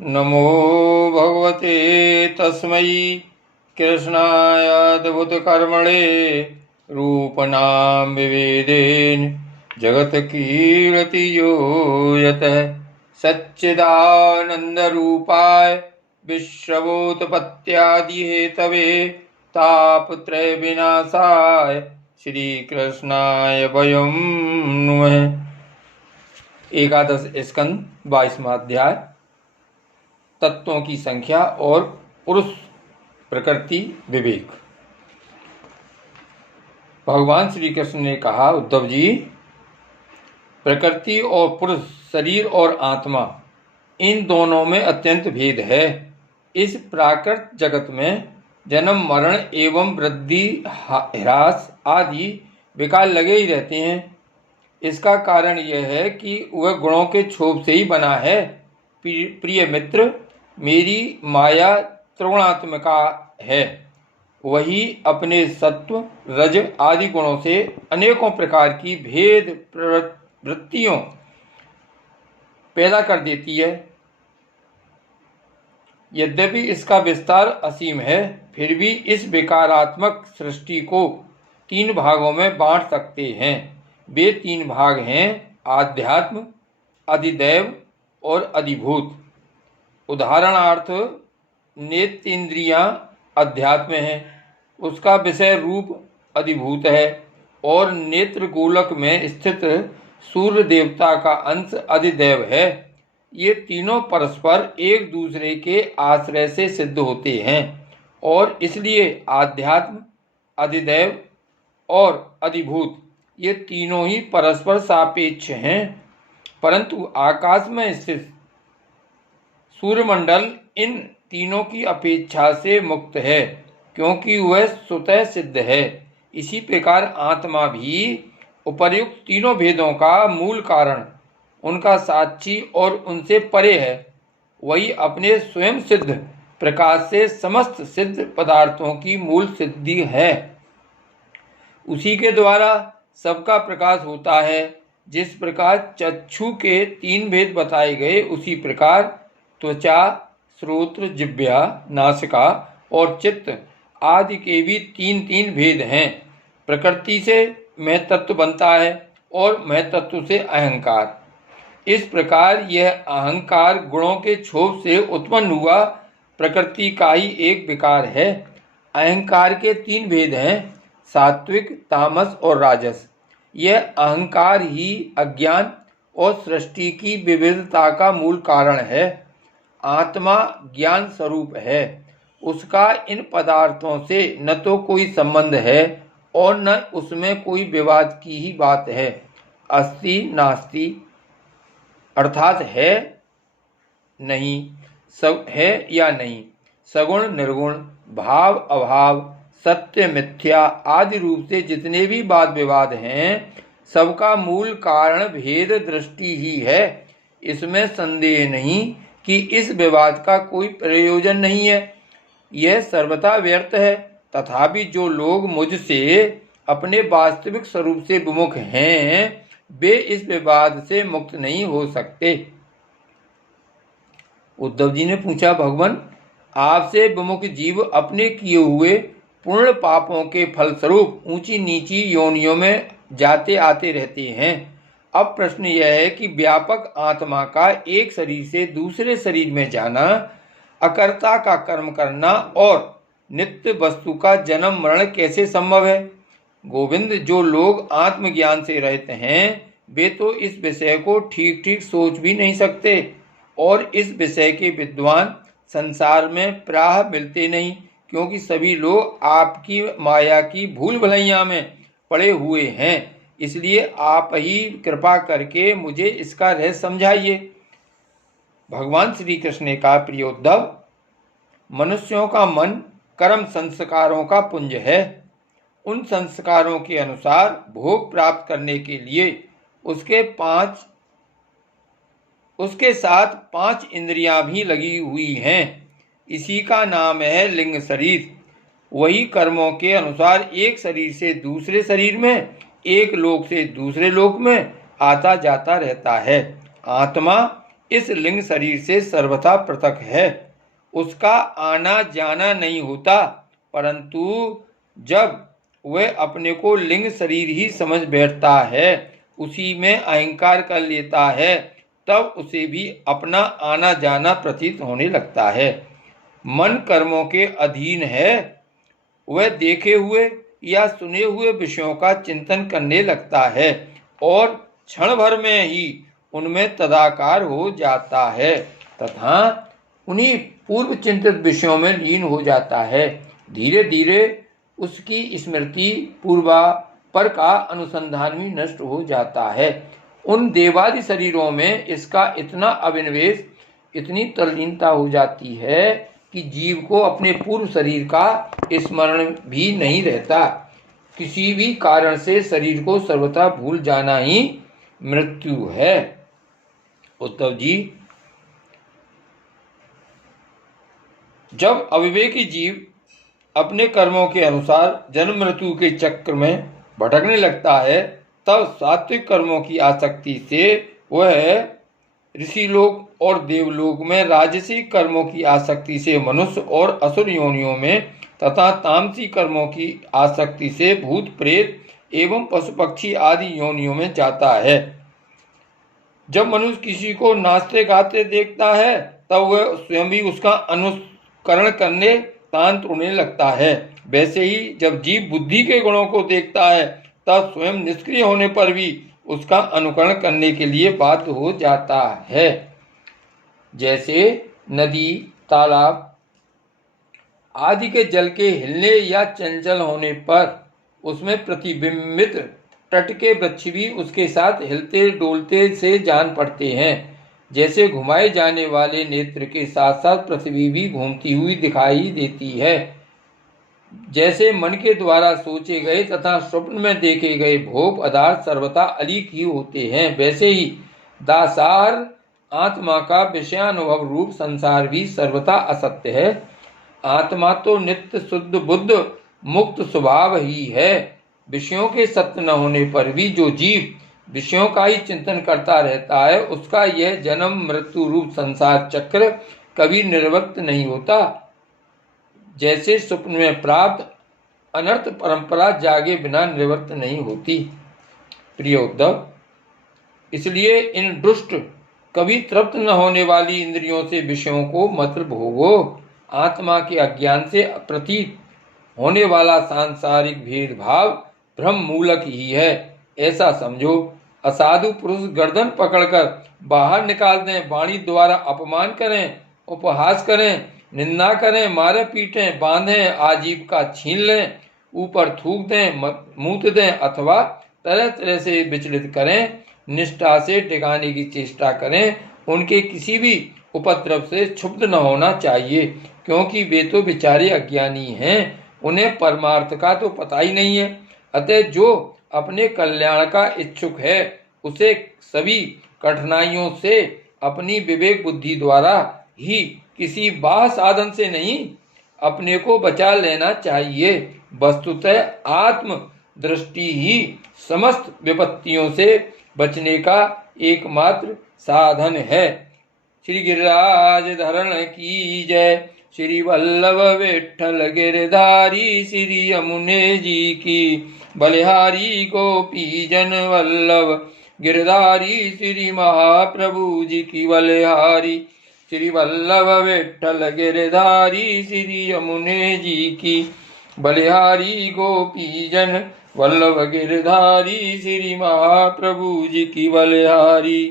नमो भगवते तस्मै कृष्णायाद्भुतकर्मणे रूपनां विवेदेन जगत्कीर्ति यो यतः सच्चिदानन्दरूपाय विश्वोत्पत्त्यादिहेतवे तापत्रयविनाशाय श्रीकृष्णाय वयं नुमः। एकादश स्कंद 22वां अध्याय तत्वों की संख्या और पुरुष प्रकृति विवेक। भगवान श्री कृष्ण ने कहा, उद्धव जी, प्रकृति और पुरुष, शरीर और आत्मा, इन दोनों में अत्यंत भेद है। इस प्राकृत जगत में जन्म मरण एवं वृद्धि ह्रास आदि विकार लगे ही रहते हैं। इसका कारण यह है कि वह गुणों के क्षोभ से ही बना है। प्रिय मित्र, मेरी माया त्रिगुणात्मिका है। वही अपने सत्व रज आदि गुणों से अनेकों प्रकार की भेद वृत्तियों पैदा कर देती है। यद्यपि इसका विस्तार असीम है, फिर भी इस विकारात्मक सृष्टि को 3 भागों में बांट सकते हैं। वे 3 भाग हैं: आध्यात्म, अधिदैव और अधिभूत। उदाहरणार्थ, नेत्रेंद्रियां अध्यात्म है, उसका विषय रूप अधिभूत है, और नेत्र गोलक में स्थित सूर्य देवता का अंश अधिदैव है। ये तीनों परस्पर एक दूसरे के आश्रय से सिद्ध होते हैं और इसलिए आध्यात्म, अधिदैव और अधिभूत ये तीनों ही परस्पर सापेक्ष हैं। परंतु आकाश में स्थित सूर्यमंडल इन तीनों की अपेक्षा से मुक्त है, क्योंकि वह स्वतः सिद्ध है। इसी प्रकार आत्मा भी उपर्युक्त तीनों भेदों का मूल कारण, उनका साक्षी और उनसे परे है। वही अपने स्वयं सिद्ध प्रकाश से समस्त सिद्ध पदार्थों की मूल सिद्धि है। उसी के द्वारा सबका प्रकाश होता है। जिस प्रकार चक्षु के 3 भेद बताए गए, उसी प्रकार त्वचा, श्रोत्र, जिह्वा, नासिका और चित्त आदि के भी 3 भेद हैं। प्रकृति से महतत्व बनता है और महतत्व से अहंकार। इस प्रकार यह अहंकार गुणों के क्षोभ से उत्पन्न हुआ प्रकृति का ही एक विकार है। अहंकार के 3 भेद हैं: सात्विक, तामस और राजस। यह अहंकार ही अज्ञान और सृष्टि की विविधता का मूल कारण है। आत्मा ज्ञान स्वरूप है, उसका इन पदार्थों से न तो कोई संबंध है और न उसमें कोई विवाद की ही बात है। अस्ति नास्ति अर्थात है नहीं, सब है या नहीं, सगुण निर्गुण, भाव अभाव, सत्य मिथ्या आदि रूप से जितने भी वाद विवाद हैं, सबका मूल कारण भेद दृष्टि ही है। इसमें संदेह नहीं कि इस विवाद का कोई प्रयोजन नहीं है, यह सर्वथा व्यर्थ है। तथापि जो लोग मुझसे अपने वास्तविक स्वरूप से विमुख हैं, वे इस विवाद से मुक्त नहीं हो सकते। उद्धव जी ने पूछा, भगवान, आपसे विमुख जीव अपने किए हुए पूर्ण पापों के फलस्वरूप ऊंची नीची योनियों में जाते आते रहते हैं। अब प्रश्न यह है कि व्यापक आत्मा का एक शरीर से दूसरे शरीर में जाना, अकर्ता का कर्म करना और नित्य वस्तु का जन्म मरण कैसे संभव है? गोविंद, जो लोग आत्मज्ञान से रहते हैं, वे तो इस विषय को ठीक ठीक सोच भी नहीं सकते, और इस विषय के विद्वान संसार में प्रायः मिलते नहीं, क्योंकि सभी लोग आपकी माया की भूल भलैया में पड़े हुए हैं। इसलिए आप ही कृपा करके मुझे इसका रहस्य समझाइए। भगवान श्री कृष्ण ने कहा, प्रिय उद्धव, मनुष्यों का मन कर्म संस्कारों का पुंज है। उन संस्कारों के अनुसार भोग प्राप्त करने के लिए उसके साथ 5 इंद्रियां भी लगी हुई हैं। इसी का नाम है लिंग शरीर। वही कर्मों के अनुसार एक शरीर से दूसरे शरीर में, एक लोक से दूसरे लोक में आता जाता रहता है। आत्मा इस लिंग शरीर से सर्वथा पृथक है। उसका आना जाना नहीं होता, परंतु जब वह अपने को लिंग शरीर ही समझ बैठता है, उसी में अहंकार कर लेता है, तब उसे भी अपना आना जाना प्रतीत होने लगता है। मन कर्मों के अधीन है। वह देखे हुए या सुने हुए विषयों का चिंतन करने लगता है और क्षण भर में ही उनमें तदाकार हो जाता है तथा उन्हीं पूर्व चिंतित विषयों में लीन हो जाता है। धीरे धीरे उसकी स्मृति पूर्वापर का अनुसंधान भी नष्ट हो जाता है। उन देवादि शरीरों में इसका इतना अभिनिवेश, इतनी तल्लीनता हो जाती है कि जीव को अपने पूर्व शरीर का स्मरण भी नहीं रहता। किसी भी कारण से शरीर को सर्वथा भूल जाना ही मृत्यु है। उद्धव जी, जब अविवेकी जीव अपने कर्मों के अनुसार जन्म मृत्यु के चक्र में भटकने लगता है, तब सात्विक कर्मों की आसक्ति से वह ऋषिलोक और देवलोक में, राजसिक कर्मों की आसक्ति से मनुष्य और असुर योनियों में तथा तामसिक कर्मों की आसक्ति से भूत प्रेत एवं पशु पक्षी आदि योनियों में जाता है। जब मनुष्य किसी को नाचते गाते देखता है, तब वह स्वयं भी उसका अनुकरण करने तांत उड़ने लगता है। वैसे ही जब जीव बुद्धि के गुणों को देखता है, तब स्वयं निष्क्रिय होने पर भी उसका अनुकरण करने के लिए बाध्य हो जाता है। जैसे नदी, तालाब आदि के जल के हिलने या चंचल होने पर उसमें प्रतिबिंबित तट के वृक्ष भी उसके साथ हिलते डोलते से जान पड़ते हैं। जैसे घुमाए जाने वाले नेत्र के साथ साथ पृथ्वी भी घूमती हुई दिखाई देती है। जैसे मन के द्वारा सोचे गए तथा स्वप्न में देखे गए भोग पदार्थ सर्वथा अलीक ही होते हैं, वैसे ही दासार आत्मा का विषयानुभव रूप संसार भी सर्वथा असत्य है। आत्मा तो नित्य शुद्ध बुद्ध मुक्त स्वभाव ही है। विषयों के सत्य न होने पर भी जो जीव विषयों का ही चिंतन करता रहता है, उसका यह जन्म मृत्यु रूप संसार चक्र कभी निवृत्त नहीं होता। जैसे स्वप्न में प्राप्त अनर्थ परंपरा जागे बिना निवृत्त नहीं होती। प्रिय उद्धव, इसलिए इन दुष्ट कभी तृप्त न होने वाली इंद्रियों से विषयों को मत भोगो। आत्मा के अज्ञान से प्रतीत होने वाला सांसारिक भेदभाव भ्रम मूलक ही है, ऐसा समझो। असाधु पुरुष गर्दन पकड़कर बाहर निकाल दें, वाणी द्वारा अपमान करें, उपहास करें, निंदा करें, मारे पीटें, बांधें, आजीविका छीन लें, ऊपर थूक दें, मूत दें अथवा तरह तरह से विचलित करें, निष्ठा से टिकाने की चेष्टा करें, उनके किसी भी उपद्रव से क्षुब्ध न होना चाहिए, क्योंकि वे तो बेचारे अज्ञानी हैं, उन्हें परमार्थ का तो पता ही नहीं है। अतः जो अपने कल्याण का इच्छुक है, उसे सभी कठिनाइयों से अपनी विवेक बुद्धि द्वारा ही, किसी बाह्य साधन से नहीं, अपने को बचा लेना चाहिए। वस्तुतः आत्म दृष्टि ही समस्त विपत्तियों से बचने का एकमात्र साधन है। श्री गिरिराज धरण की जय। श्री वल्लभ विठ्ठल गिरधारी श्री यमुने जी की। बलिहारी गोपी जन वल्लभ गिरधारी श्री महाप्रभु जी की। बलिहारी श्री वल्लभ विठ्ठल गिरधारी श्री यमुने जी की। बलिहारी गोपी जन वल्लभ गिरधारी श्री महाप्रभु जी की। बलिहारी।